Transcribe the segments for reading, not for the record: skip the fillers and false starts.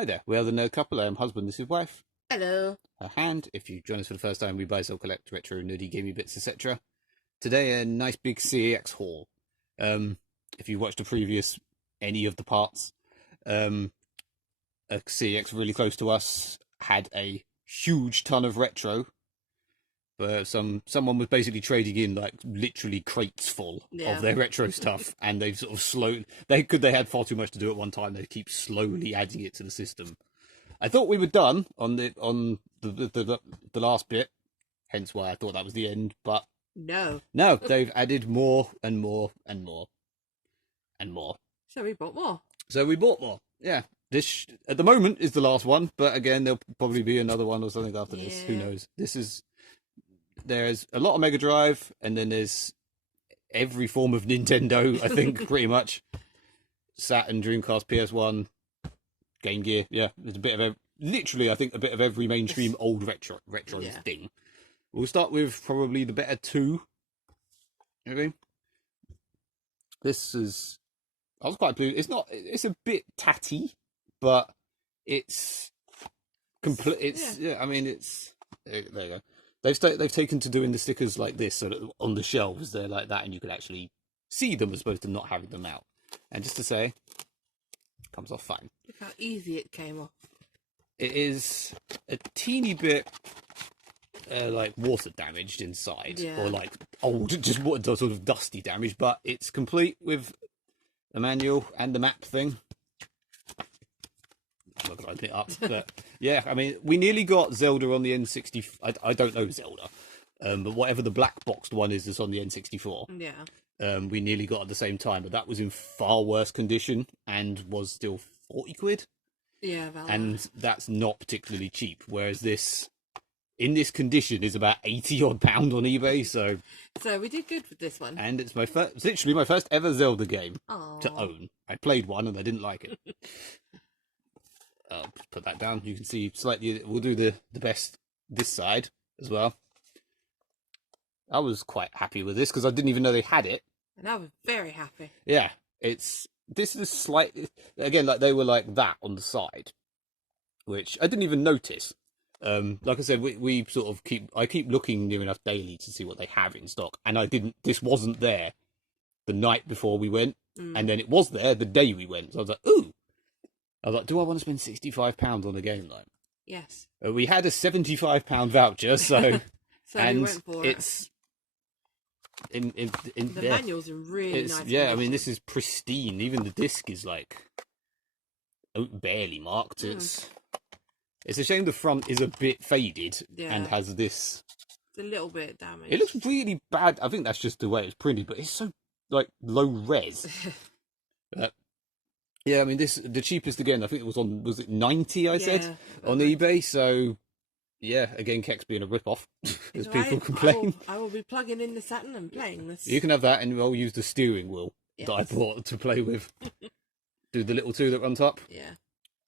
Hi there, we are the Nerd Couple. I am husband, this is wife. Hello. Her hand. If you join us for the first time, we buy, sell, collect retro, nerdy, gaming bits, etc. Today, a nice big CEX haul. If you watched the previous any of the parts, a CEX really close to us had a huge ton of retro. But someone was basically trading in like literally crates full of their retro stuff, and they've sort of they had far too much to do at one time. They keep slowly adding it to the system. I thought we were done on the last bit, hence why I thought that was the end. But no, they've added more and more and more and more. So we bought more. Yeah, this at the moment is the last one, but again there'll probably be another one or something after this. Who knows? There's a lot of Megadrive, and then there's every form of Nintendo, I think, pretty much. Saturn, Dreamcast, PS1, Game Gear. Yeah, there's a bit of literally, I think, a bit of every mainstream old retro thing. We'll start with probably the better two. Okay. This is... I was quite pleased. It's a bit tatty, but it's complete. I mean, it's... There you go. They've taken to doing the stickers like this, so that on the shelves they're like that, and you can actually see them as opposed to not having them out. And just to say, it comes off fine. Look how easy it came off. It is a teeny bit like water damaged inside, or like old, just sort of dusty damage, but it's complete with the manual and the map thing. I'm not going to open it up, but yeah, I mean, we nearly got Zelda on the N64. I don't know Zelda, but whatever the black boxed one is that's on the N64. Yeah. We nearly got at the same time, but that was in far worse condition and was still 40 quid. Yeah, and that's not particularly cheap. Whereas this, in this condition, is about £80 odd on eBay. So we did good with this one. And it's literally my first ever Zelda game to own. I played one and I didn't like it. I'll put that down. You can see slightly. We'll do the best this side as well. I was quite happy with this because I didn't even know they had it. And I was very happy. Yeah, this is slightly, again, like they were like that on the side, which I didn't even notice. Like I said, we sort of I keep looking near enough daily to see what they have in stock, and this wasn't there the night before we went, and then it was there the day we went. So I was like, ooh. I was like, do I want to spend £65 on a game like? Yes. We had a £75 voucher, so and we went for it's the manual's in really nice. Yeah, I mean, this is pristine. Even the disc is like barely marked. It's a shame the front is a bit faded and has this. It's a little bit damaged. It looks really bad. I think that's just the way it's printed, but it's so like low res. Yeah, I mean, the cheapest again. I think it was it 90? I said on eBay. So yeah, again, Kex being a rip-off, as people complain. I will be plugging in the Saturn and playing this. You can have that, and I'll use the steering wheel that I bought to play with. Do the little two that run top. Yeah.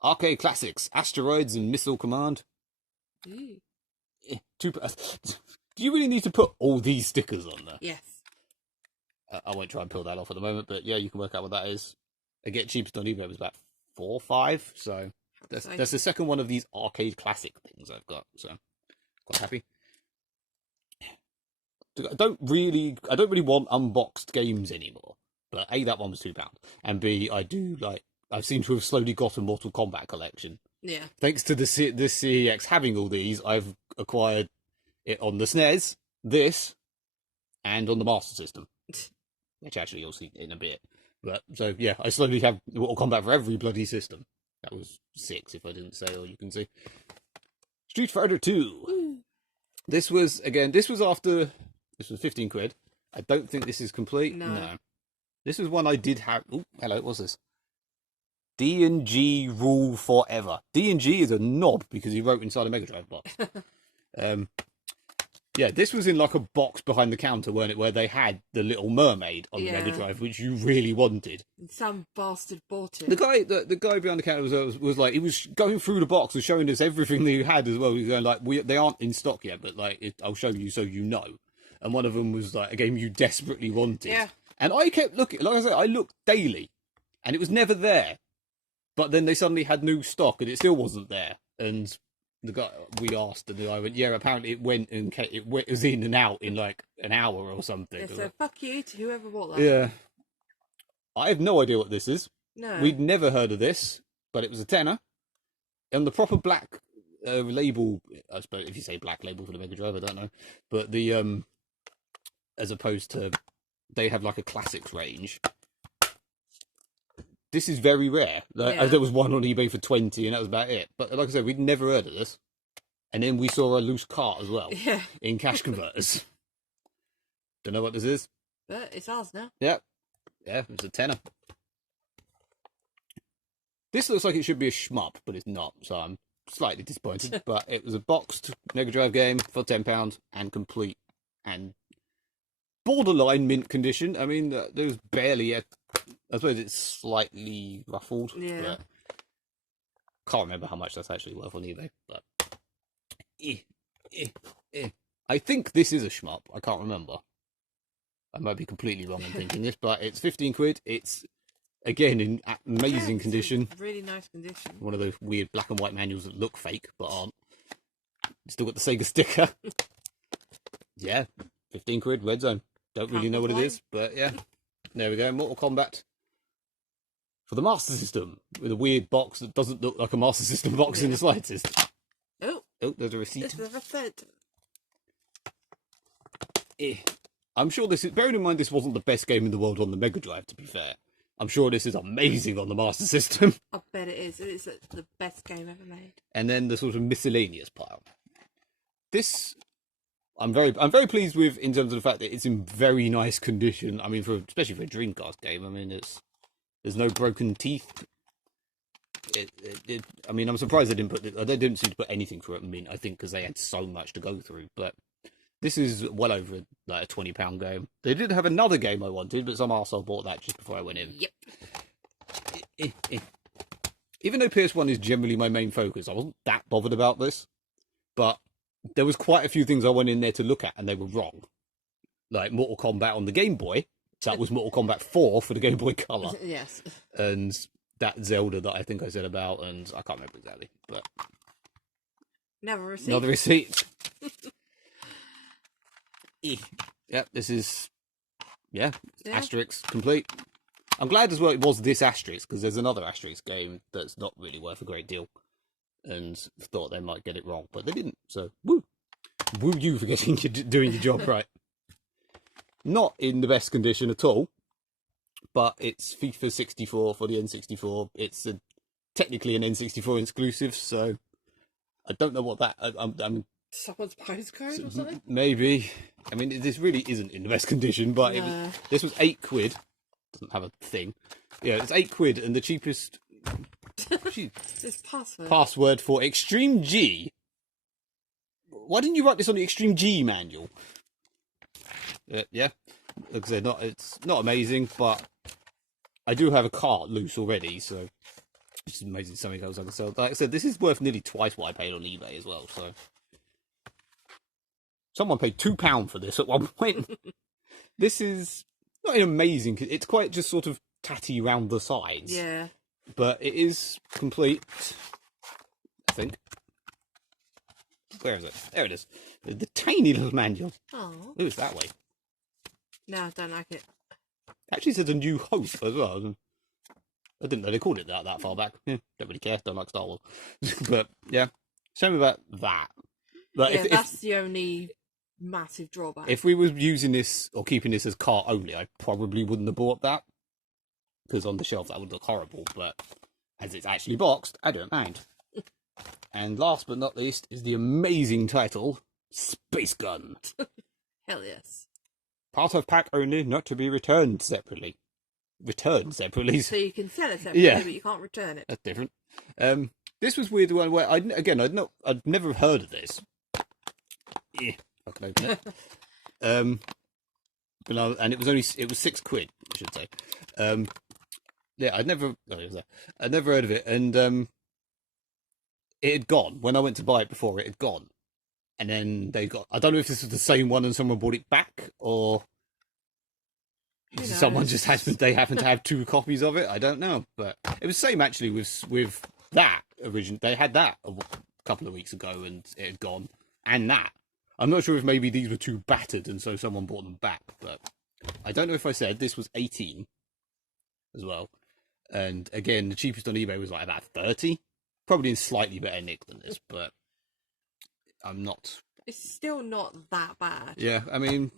Arcade classics, Asteroids and Missile Command. Ooh. Yeah, do you really need to put all these stickers on there? Yes. I won't try and pull that off at the moment, but yeah, you can work out what that is. I get cheapest on eBay, it was about 4 or 5, so that's the second one of these arcade classic things I've got, so quite happy. I don't really want unboxed games anymore, but A, that one was £2, and B, I seem to have slowly got a Mortal Kombat collection. Yeah. Thanks to the CEX having all these, I've acquired it on the SNES, this, and on the Master System, which actually you'll see in a bit. But so yeah, I slowly have Mortal Kombat for every bloody system. That was 6 if I didn't say all you can see. Street Fighter 2. This was 15 quid. I don't think this is complete. No. This was one I did have. Oh, hello, what's this? D&G Rule Forever. D&G is a knob because he wrote inside a Megadrive box. Yeah, this was in like a box behind the counter, weren't it, where they had the Little Mermaid on the Megadrive, which you really wanted. Some bastard bought it. The guy behind the counter was like, he was going through the box and showing us everything that you had as well. He was going like, they aren't in stock yet, but like, I'll show you so you know. And one of them was like a game you desperately wanted. Yeah. And I kept looking, like I said, I looked daily, and it was never there. But then they suddenly had new stock, and it still wasn't there. And the guy we asked, and the guy went, "Yeah, apparently it went and it was in and out in like an hour or something." Yeah, so fuck you to whoever bought that. Yeah, I have no idea what this is. No. We'd never heard of this, but it was a tenner, and the proper black label. I suppose if you say black label for the Mega Drive, I don't know, but the as opposed to they have like a classics range. This is very rare. Like, there was one on eBay for 20, and that was about it. But like I said, we'd never heard of this. And then we saw a loose cart as well in cash converters. Don't know what this is. But it's ours now. Yeah. Yeah, it's a tenner. This looks like it should be a shmup, but it's not. So I'm slightly disappointed. But it was a boxed Mega Drive game for £10 and complete. And borderline mint condition. I mean, there was barely a... I suppose it's slightly ruffled. Yeah. But can't remember how much that's actually worth on eBay. But I think this is a shmup. I can't remember. I might be completely wrong in thinking this, but it's 15 quid. It's, again, in amazing condition. Really nice condition. One of those weird black and white manuals that look fake, but aren't. Still got the Sega sticker. Yeah, 15 quid, Red Zone. Don't really know what it is, but yeah. There we go, Mortal Kombat for the Master System, with a weird box that doesn't look like a Master System box in the slightest. Oh, there's a receipt. There's a receipt. I'm sure this is... Bearing in mind this wasn't the best game in the world on the Mega Drive, to be fair. I'm sure this is amazing on the Master System. I bet it is. It's the best game ever made. And then the sort of miscellaneous pile. This... I'm very pleased with, in terms of the fact that it's in very nice condition. I mean, especially for a Dreamcast game. I mean, there's no broken teeth. I mean, I'm surprised they didn't seem to put anything for it. I mean, I think because they had so much to go through. But this is well over like a £20 game. They did have another game I wanted, but some arsehole bought that just before I went in. Yep. Even though PS1 is generally my main focus, I wasn't that bothered about this. But there was quite a few things I went in there to look at, and they were wrong. Like Mortal Kombat on the Game Boy. So that was Mortal Kombat 4 for the Game Boy Color. Yes. And that Zelda that I think I said about, and I can't remember exactly. But Another receipt. Another receipt. Yep, this is... Yeah, Asterix complete. I'm glad as well it was this Asterix, because there's another Asterix game that's not really worth a great deal. And thought they might get it wrong, but they didn't. So, woo! Woo you for doing your job right. Not in the best condition at all, but it's FIFA 64 for the N64. It's technically an N64 exclusive, so I don't know what that... I'm Someone's postcode or something? Maybe. I mean, this really isn't in the best condition, but this was £8. Doesn't have a thing. Yeah, it's £8, and the cheapest... This password for Extreme G. Why didn't you write this on the Extreme G manual? Yeah, like I said, it's not amazing, but I do have a cart loose already, so it's just amazing something else I can sell. Like I said, this is worth nearly twice what I paid on eBay as well. So someone paid £2 for this at one point. This is not amazing. It's quite just sort of tatty round the sides. Yeah. But it is complete, I think. Where is it? There it is. The tiny little manual. Oh. Ooh, it's that way. No, I don't like it. Actually says A New Hope as well. I didn't know they called it that far back. Yeah, don't really care. Don't like Star Wars. But, yeah. Show me about that. Like, yeah, that's the only massive drawback. If we were using this, or keeping this as cart only, I probably wouldn't have bought that. Because on the shelf that would look horrible, but as it's actually boxed, I don't mind. And last but not least is the amazing title, Space Gun. Hell yes. Part of pack only, not to be returned separately. Returned separately. So you can sell it separately, but you can't return it. That's different. This was weird one where I'd never heard of this. I can open it. And it was £6, I should say. Yeah, I'd never heard of it, and it had gone when I went to buy it before. It had gone, and then I don't know if this was the same one and someone bought it back, or Someone just they happen to have 2 copies of it. I don't know, but it was the same actually with that original. They had that a couple of weeks ago, and it had gone. And that, I'm not sure if maybe these were too battered, and so someone bought them back. But I don't know if I said this was 18 as well. And again, the cheapest on eBay was like about 30, probably in slightly better nick than this, but I'm not. It's still not that bad. Yeah, I mean.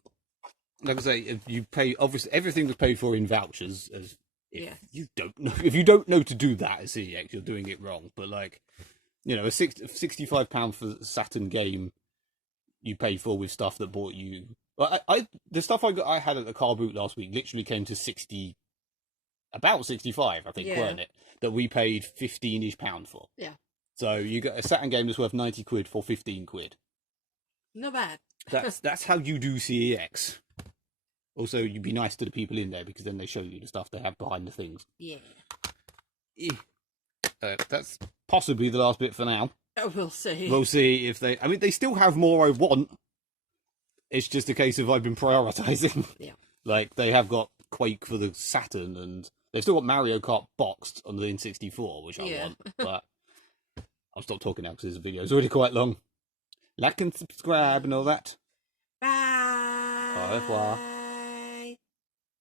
Like I say, if you pay, obviously everything was paid for in vouchers. As you don't know, if you don't know to do that at CeX, you're doing it wrong. But like, you know, a £65 for Saturn game you pay for with stuff that bought you. The stuff I had at the car boot last week literally came to about 65, I think, weren't it? That we paid £15-ish for. Yeah. So you got a Saturn game that's worth 90 quid for 15 quid. Not bad. That's how you do CeX. Also, you'd be nice to the people in there, because then they show you the stuff they have behind the things. Yeah. That's possibly the last bit for now. Oh, we'll see. We'll see if they... I mean, they still have more I want. It's just a case of I've been prioritising. Yeah. Like, they have got Quake for the Saturn, and they've still got Mario Kart boxed on the N64, which I want. But I'll stop talking now, because this video is already quite long. Like and subscribe and all that. Bye. Au revoir.